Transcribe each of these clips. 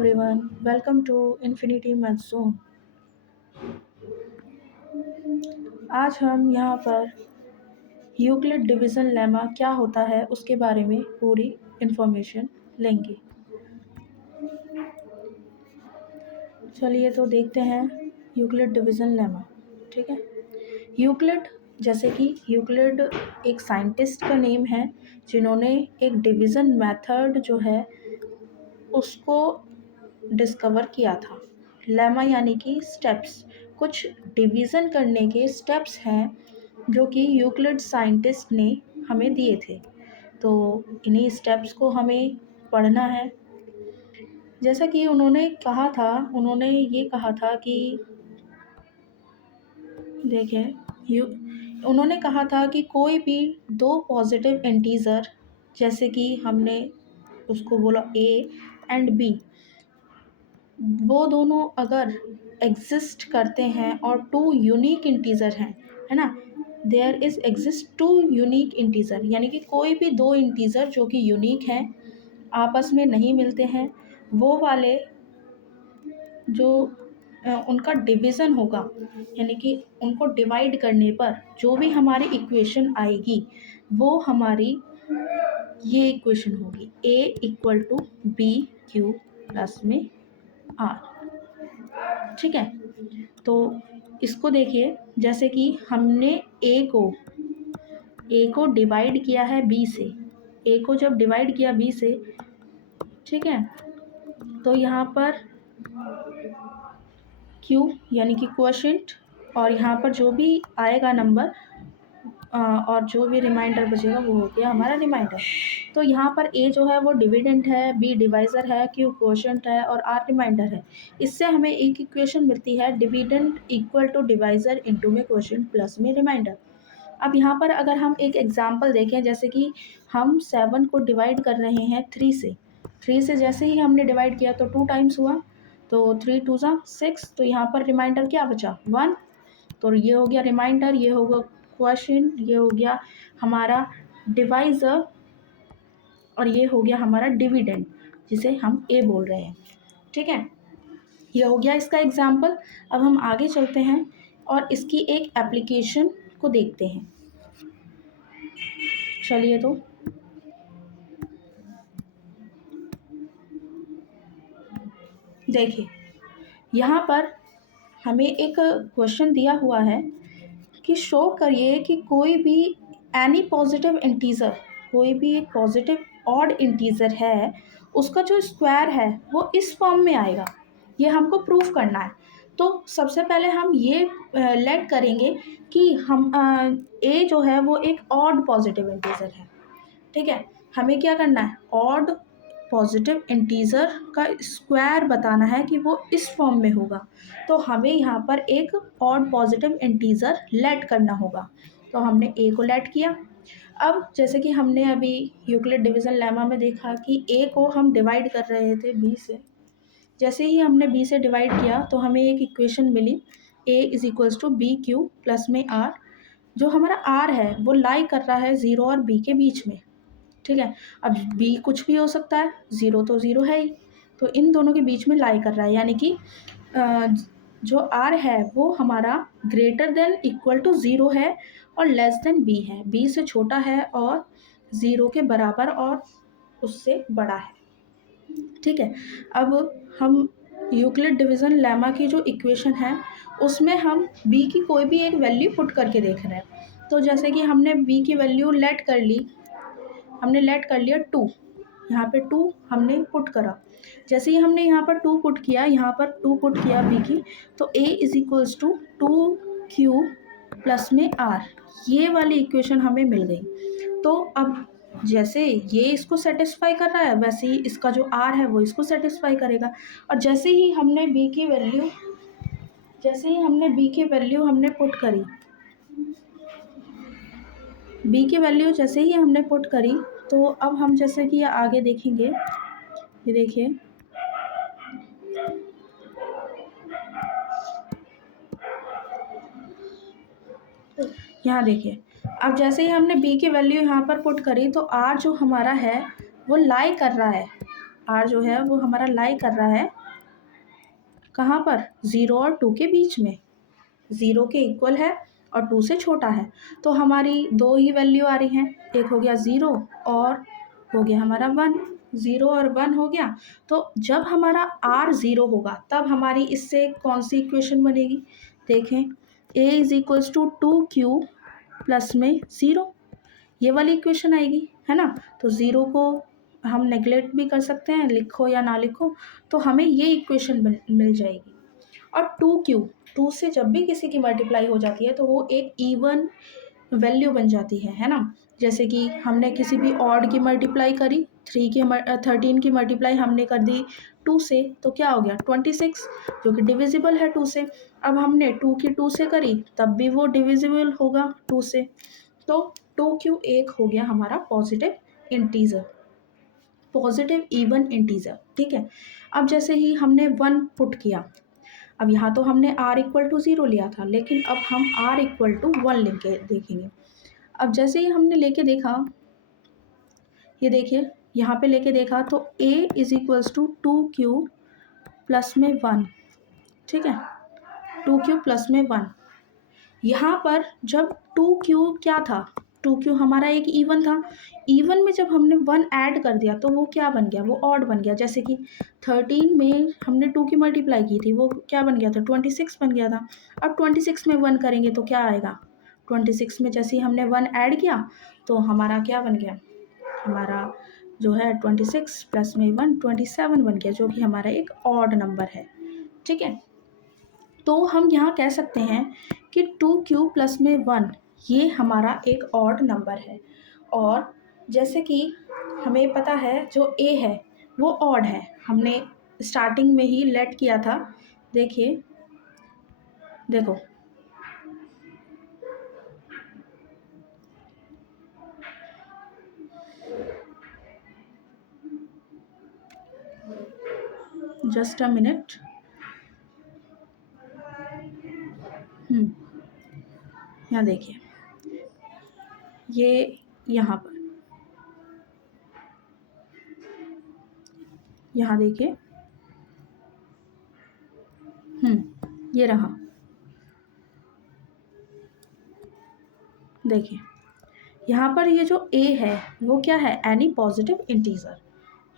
Everyone, welcome to Infinity Math Zone. आज हम यहाँ पर यूक्लिड डिवीज़न लेमा क्या होता है उसके बारे में पूरी इन्फॉर्मेशन लेंगे। चलिए तो देखते हैं यूक्लिड डिवीज़न लेमा। ठीक है, यूक्लिड जैसे कि यूक्लिड एक साइंटिस्ट का नेम है जिन्होंने एक डिवीज़न मेथड जो है उसको डिस्कवर किया था। लेमा यानी कि स्टेप्स, कुछ डिवीज़न करने के स्टेप्स हैं जो कि यूक्लिड साइंटिस्ट ने हमें दिए थे। तो इन्हीं स्टेप्स को हमें पढ़ना है। जैसा कि उन्होंने ये कहा था कि देखें, उन्होंने कहा था कि कोई भी दो पॉजिटिव इंटीज़र, जैसे कि हमने उसको बोला ए एंड बी, वो दोनों अगर एग्जिस्ट करते हैं और टू यूनिक इंटीज़र हैं, है ना, there is exist two unique integer, यानी कि कोई भी दो इंटीज़र जो कि यूनिक हैं, आपस में नहीं मिलते हैं, वो वाले जो उनका डिवीज़न होगा, यानी कि उनको डिवाइड करने पर जो भी हमारी इक्वेशन आएगी वो हमारी ये इक्वेशन होगी, A equal to B Q plus में आर। ठीक है, तो इसको देखिए, जैसे कि हमने ए को डिवाइड किया है बी से, ए को जब डिवाइड किया बी से, ठीक है, तो यहाँ पर क्यू यानी कि क्वोशेंट, और यहाँ पर जो भी आएगा नंबर और जो भी रिमाइंडर बचेगा वो हो गया हमारा रिमाइंडर। तो यहाँ पर ए जो है वो डिविडेंट है, बी डिवाइज़र है, क्यू क्वोशेंट है और आर रिमाइंडर है। इससे हमें एक इक्वेशन मिलती है, dividend equal to divisor into में क्वोशेंट प्लस में रिमाइंडर। अब यहाँ पर अगर हम एक एग्जांपल देखें, जैसे कि हम 7 को डिवाइड कर रहे हैं 3 से जैसे ही हमने डिवाइड किया तो 2 टाइम्स हुआ, तो 3 2 ज़ा 6, तो यहाँ पर रिमाइंडर क्या बचा 1, तो ये हो गया रिमाइंडर, ये होगा क्वोशेंट, ये हो गया हमारा डिवाइज़र और ये हो गया हमारा डिविडेंड जिसे हम ए बोल रहे हैं। ठीक है, ये हो गया इसका एग्जाम्पल। अब हम आगे चलते हैं और इसकी एक एप्लीकेशन को देखते हैं। चलिए तो देखिए, यहाँ पर हमें एक क्वेश्चन दिया हुआ है कि शो करिए कि कोई भी एनी पॉजिटिव इंटीज़र, कोई भी एक पॉजिटिव ऑड इंटीज़र है, उसका जो स्क्वायर है वो इस फॉर्म में आएगा, ये हमको प्रूफ करना है। तो सबसे पहले हम ये लेट करेंगे कि हम ए जो है वो एक ऑड पॉजिटिव इंटीज़र है। ठीक है, हमें क्या करना है, ऑड पॉजिटिव इंटीज़र का स्क्वायर बताना है कि वो इस फॉर्म में होगा। तो हमें यहाँ पर एक ऑड पॉजिटिव इंटीज़र लेट करना होगा। तो हमने ए को लेट किया। अब जैसे कि हमने अभी यूक्लिड डिवीज़न लेमा में देखा कि ए को हम डिवाइड कर रहे थे बी से, जैसे ही हमने बी से डिवाइड किया तो हमें एक इक्वेशन मिली, A is equals to B Q plus में आर। जो हमारा आर है वो लाई कर रहा है ज़ीरो और बी के बीच में। ठीक है, अब बी कुछ भी हो सकता है, ज़ीरो तो ज़ीरो है ही, तो इन दोनों के बीच में लाई कर रहा है, यानी कि जो आर है वो हमारा greater than equal to zero है और लेस देन बी है, बी से छोटा है और ज़ीरो के बराबर और उससे बड़ा है। ठीक है, अब हम यूक्लिड डिवीज़न लेमा की जो इक्वेशन है उसमें हम बी की कोई भी एक वैल्यू पुट करके देख रहे हैं। तो जैसे कि हमने बी की वैल्यू लेट कर ली, हमने लेट कर लिया 2, यहाँ पे 2 हमने पुट करा। जैसे ही हमने यहाँ पर 2 पुट किया, यहाँ पर 2 पुट किया बी की, तो A is equals to 2q plus में आर, ये वाली इक्वेशन हमें मिल गई। तो अब जैसे ये इसको सेटिस्फाई कर रहा है वैसे ही इसका जो आर है वो इसको सेटिस्फाई करेगा। और जैसे ही हमने बी की वैल्यू हमने पुट करी, बी की वैल्यू जैसे ही हमने पुट करी, तो अब हम जैसे कि आगे देखेंगे, ये देखिए, यहाँ देखिए, अब जैसे ही हमने बी की वैल्यू यहाँ पर पुट करी तो आर जो हमारा है वो लाई कर रहा है, आर जो है वो हमारा लाई कर रहा है कहाँ पर, 0 और 2 के बीच में, 0 के इक्वल है और 2 से छोटा है। तो हमारी दो ही वैल्यू आ रही हैं, एक हो गया 0 और हो गया हमारा 1, 0 और 1 हो गया। तो जब हमारा r 0 होगा तब हमारी इससे कौन सी इक्वेशन बनेगी, देखें, a is equals to 2q plus में 0, ये वाली इक्वेशन आएगी, है ना। तो 0 को हम नेगलेक्ट भी कर सकते हैं, लिखो या ना लिखो, तो हमें ये इक्वेशन मिल जाएगी। और 2q, 2 से जब भी किसी की मल्टीप्लाई हो जाती है तो वो एक इवन वैल्यू बन जाती है ना। जैसे कि हमने किसी भी ऑड की मल्टीप्लाई करी, 13 की मल्टीप्लाई हमने कर दी 2 से, तो क्या हो गया 26, जो कि डिविजिबल है 2 से। अब हमने 2 की 2 से करी तब भी वो डिविजिबल होगा 2 से। तो 2q एक हो गया हमारा positive integer, positive even integer, ठीक है। अब जैसे ही हमने 1 पुट किया, अब यहाँ तो हमने r इक्वल टू 0 लिया था, लेकिन अब हम r इक्वल टू 1 लेके देखेंगे। अब जैसे ही हमने लेके देखा, ये देखिए यहाँ पे लेके देखा तो a is equals to 2q plus में 1, ठीक है, 2q प्लस में 1। यहाँ पर जब 2q क्या था, 2q हमारा एक इवन था, इवन में जब हमने 1 ऐड कर दिया तो वो क्या बन गया, वो ऑड बन गया। जैसे कि 13 में हमने 2 की मल्टीप्लाई की थी, वो क्या बन गया था, 26 बन गया था। अब 26 में 1 करेंगे तो क्या आएगा, 26 में जैसे ही हमने 1 ऐड किया तो हमारा क्या बन गया, हमारा जो है 26 प्लस में 1 27 बन गया, जो कि हमारा एक ऑड नंबर है, ठीक है। तो हम यहाँ कह सकते हैं कि 2q प्लस में 1 ये हमारा एक ऑड नंबर है। और जैसे कि हमें पता है जो a है वो ऑड है, हमने स्टार्टिंग में ही लेट किया था, देखिए, देखो जस्ट अ मिनट, यहाँ देखिए, ये यहाँ पर, यहाँ देखिए, ये रहा, देखिए यहाँ पर ये जो a है वो क्या है, एनी पॉजिटिव इंटीजर।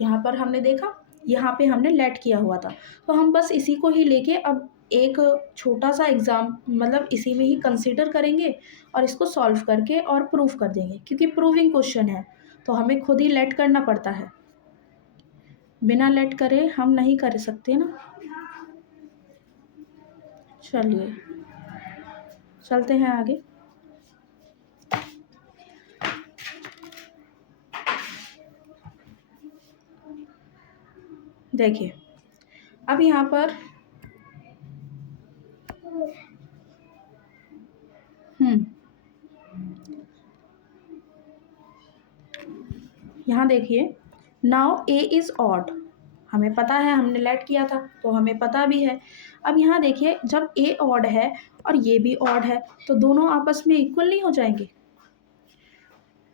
यहाँ पर हमने देखा, यहाँ पे हमने लेट किया हुआ था, तो हम बस इसी को ही लेके अब एक छोटा सा एग्जाम मतलब इसी में ही कंसीडर करेंगे और इसको सॉल्व करके और प्रूफ कर देंगे, क्योंकि प्रूविंग क्वेश्चन है तो हमें खुद ही लेट करना पड़ता है, बिना लेट करे हम नहीं कर सकते ना। चलिए चलते हैं आगे। देखिए अब यहाँ पर यहाँ देखिए, नाउ a इज ऑड, हमें पता है, हमने लेट किया था तो हमें पता भी है। अब यहाँ देखिए जब a ऑड है और ये भी ऑड है तो दोनों आपस में इक्वल नहीं हो जाएंगे।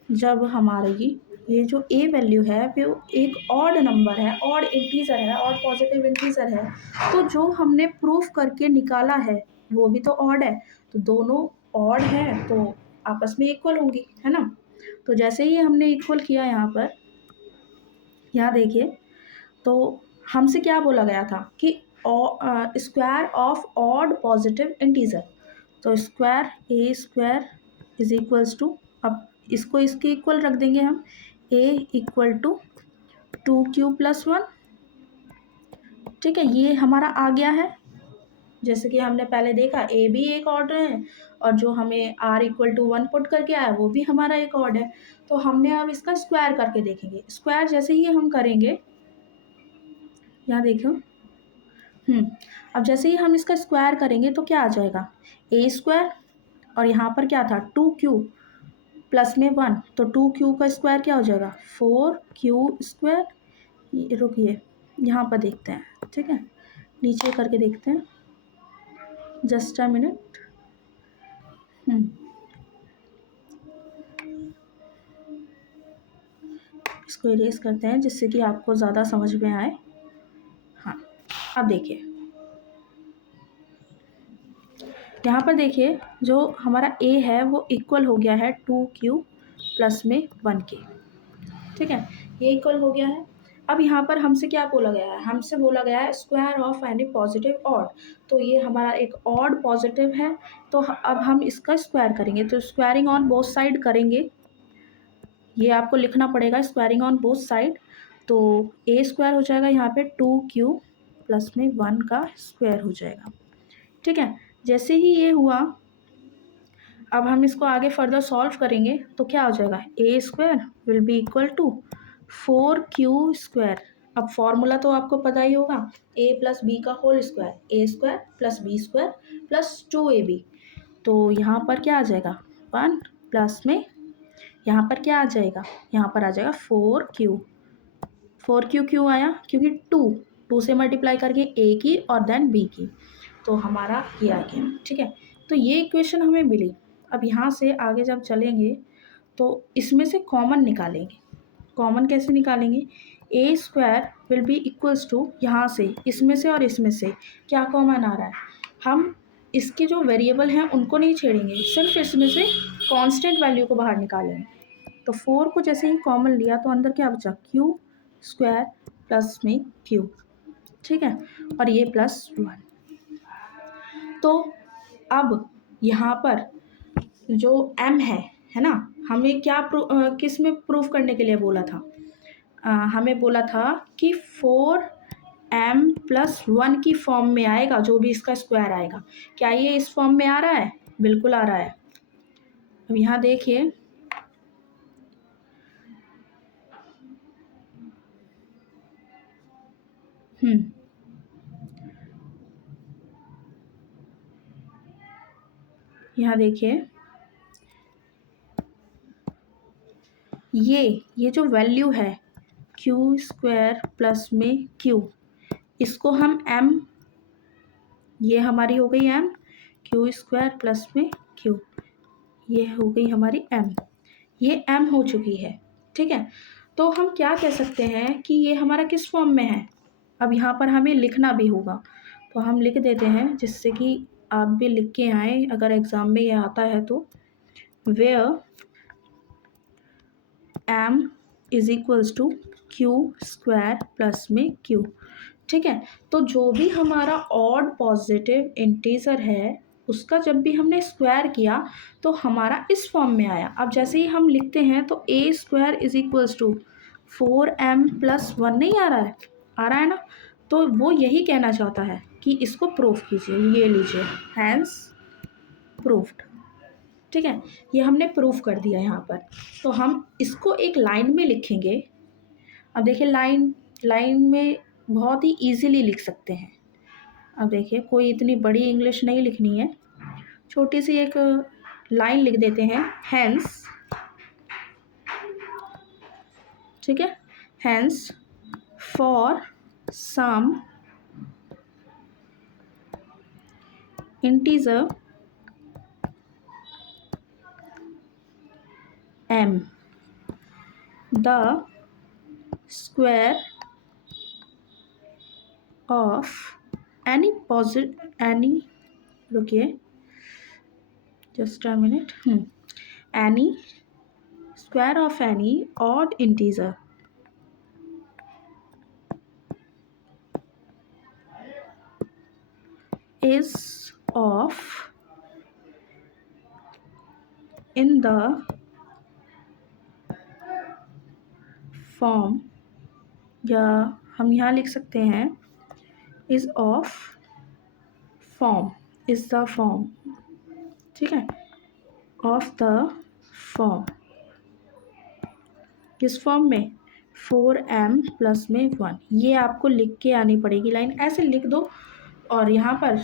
जब हमारी ये जो a वैल्यू है वो एक ऑड नंबर है, ऑड इंटीजर है, ऑड पॉजिटिव इंटीजर है, तो जो हमने प्रूफ करके निकाला है वो भी तो ऑड है, तो दोनों ऑड है तो आपस में इक्वल होंगी, है ना। तो जैसे ही हमने इक्वल किया यहाँ पर, यहाँ देखिए, तो हमसे क्या बोला गया था कि square of odd positive integer, तो square A square is equals to, अब इसको इसके इक्वल रख देंगे हम, a equal to 2q plus 1, ठीक है, ये हमारा आ गया है। जैसे कि हमने पहले देखा a भी एक ऑर्डर है और जो हमें r इक्वल टू 1 पुट करके आया वो भी हमारा एक ऑर्ड है। तो हमने अब इसका स्क्वायर करके देखेंगे, स्क्वायर जैसे ही हम करेंगे, यहाँ देखो, अब जैसे ही हम इसका स्क्वायर करेंगे तो क्या आ जाएगा, a स्क्वायर, और यहाँ पर क्या था 2q प्लस में 1, तो 2q का स्क्वायर क्या हो जाएगा 4q स्क्वायर। रुकिए यहाँ पर देखते हैं, ठीक है, नीचे करके देखते हैं, जस्ट अ मिनट। इसको इरेज करते हैं जिससे कि आपको ज़्यादा समझ में आए। हाँ, अब देखिए यहाँ पर देखिए जो हमारा a है वो इक्वल हो गया है 2q प्लस में 1k। ठीक है, ये इक्वल हो गया है। अब यहाँ पर हमसे क्या बोला गया है, हमसे बोला गया है square of any positive odd. तो ये हमारा एक ऑड पॉजिटिव है, तो अब हम इसका स्क्वायर करेंगे। तो स्क्वायरिंग ऑन बोथ साइड करेंगे, ये आपको लिखना पड़ेगा स्क्वायरिंग ऑन बोथ साइड। तो a स्क्वायर हो जाएगा यहाँ पे 2q प्लस में 1 का स्क्वायर हो जाएगा। ठीक है, जैसे ही ये हुआ अब हम इसको आगे फर्दर सॉल्व करेंगे तो क्या हो जाएगा, a square will be equal to 4q square. अब फॉर्मूला तो आपको पता ही होगा, a प्लस बी का whole square, a square plus B square plus 2ab। तो यहाँ पर क्या आ जाएगा 1 प्लस में यहाँ पर क्या आ जाएगा, यहाँ पर आ जाएगा 4q। 4q क्यों आया, क्योंकि 2 से मल्टीप्लाई करके a की और देन b की, तो हमारा ये आ गया। ठीक है, तो ये इक्वेशन हमें मिली। अब यहाँ से आगे जब चलेंगे तो इसमें से कॉमन निकालेंगे। कॉमन कैसे निकालेंगे, a square will be equals to, यहाँ से इसमें से और इसमें से क्या कॉमन आ रहा है, हम इसके जो वेरिएबल हैं उनको नहीं छेड़ेंगे, सिर्फ इसमें से कांस्टेंट वैल्यू को बाहर निकालेंगे। तो 4 को जैसे ही कॉमन लिया तो अंदर क्या बचा, q स्क्वायर प्लस में q। ठीक है, और ये प्लस 1। तो अब यहाँ पर जो m है ना, हमें क्या किस में प्रूफ करने के लिए बोला था, हमें बोला था कि 4m प्लस 1 की फॉर्म में आएगा जो भी इसका स्क्वायर आएगा। क्या ये इस फॉर्म में आ रहा है, बिल्कुल आ रहा है। अब यहाँ देखिए यहाँ देखिए ये जो वैल्यू है q स्क्वायर प्लस में q, इसको हम m, ये हमारी हो गई m, q स्क्वायर प्लस में q, ये हो गई हमारी m, ये m हो चुकी है। ठीक है, तो हम क्या कह सकते हैं कि ये हमारा किस फॉर्म में है। अब यहाँ पर हमें लिखना भी होगा, तो हम लिख देते हैं जिससे कि आप भी लिख के आए अगर एग्ज़ाम में ये आता है तो, where m is equals to q square plus में q। ठीक है, तो जो भी हमारा ऑड पॉजिटिव इंटीजर है उसका जब भी हमने स्क्वायर किया तो हमारा इस फॉर्म में आया। अब जैसे ही हम लिखते हैं तो a square is equals to 4m plus 1 नहीं आ रहा है, आ रहा है ना, तो वो यही कहना चाहता है कि इसको प्रूफ कीजिए, ये लीजिए हैंस प्रूफ्ड। ठीक है, ये हमने प्रूफ कर दिया यहाँ पर। तो हम इसको एक लाइन में लिखेंगे। अब देखिए लाइन में बहुत ही इजीली लिख सकते हैं। अब देखिए कोई इतनी बड़ी इंग्लिश नहीं लिखनी है, छोटी सी एक लाइन लिख देते हैं, हैंस। ठीक है, hence for some integer m, the square of any रुकिए just a minute, any square of any odd integer is of in the form, या हम यहाँ लिख सकते हैं is of form, is the form. ठीक है, ऑफ द फॉर्म, किस फॉर्म में, 4m प्लस में 1। ये आपको लिख के आनी पड़ेगी लाइन, ऐसे लिख दो। और यहाँ पर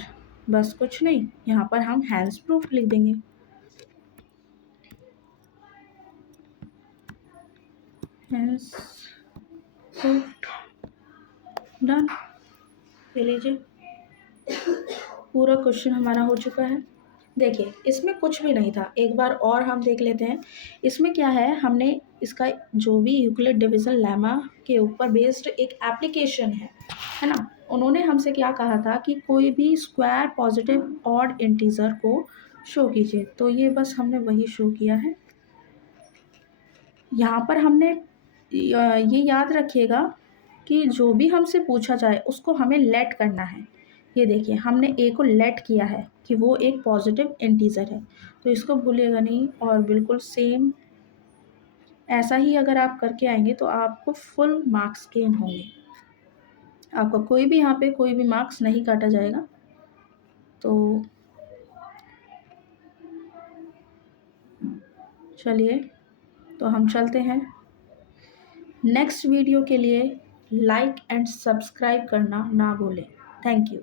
बस कुछ नहीं, यहाँ पर हम हैंस प्रूफ लिख देंगे। Hence proofed, done. ले लीजिए, पूरा क्वेश्चन हमारा हो चुका है। देखिए इसमें कुछ भी नहीं था, एक बार और हम देख लेते हैं। इसमें क्या है, हमने इसका जो भी यूक्लिड डिवीजन लेमा के ऊपर बेस्ड एक एप्लीकेशन है ना। उन्होंने हमसे क्या कहा था कि कोई भी स्क्वायर पॉजिटिव ऑड इंटीजर को शो कीजिए, तो ये बस हमने वही शो किया है। यहाँ पर हमने ये याद रखिएगा कि जो भी हमसे पूछा जाए उसको हमें लेट करना है। ये देखिए हमने ए को लेट किया है कि वो एक पॉजिटिव इंटीजर है, तो इसको भूलिएगा नहीं। और बिल्कुल सेम ऐसा ही अगर आप करके आएंगे तो आपको फुल मार्क्स गेन होंगे, आपका कोई भी यहाँ पे कोई भी मार्क्स नहीं काटा जाएगा। तो चलिए, तो हम चलते हैं। नेक्स्ट वीडियो के लिए लाइक एंड सब्सक्राइब करना ना भूलें। Thank you.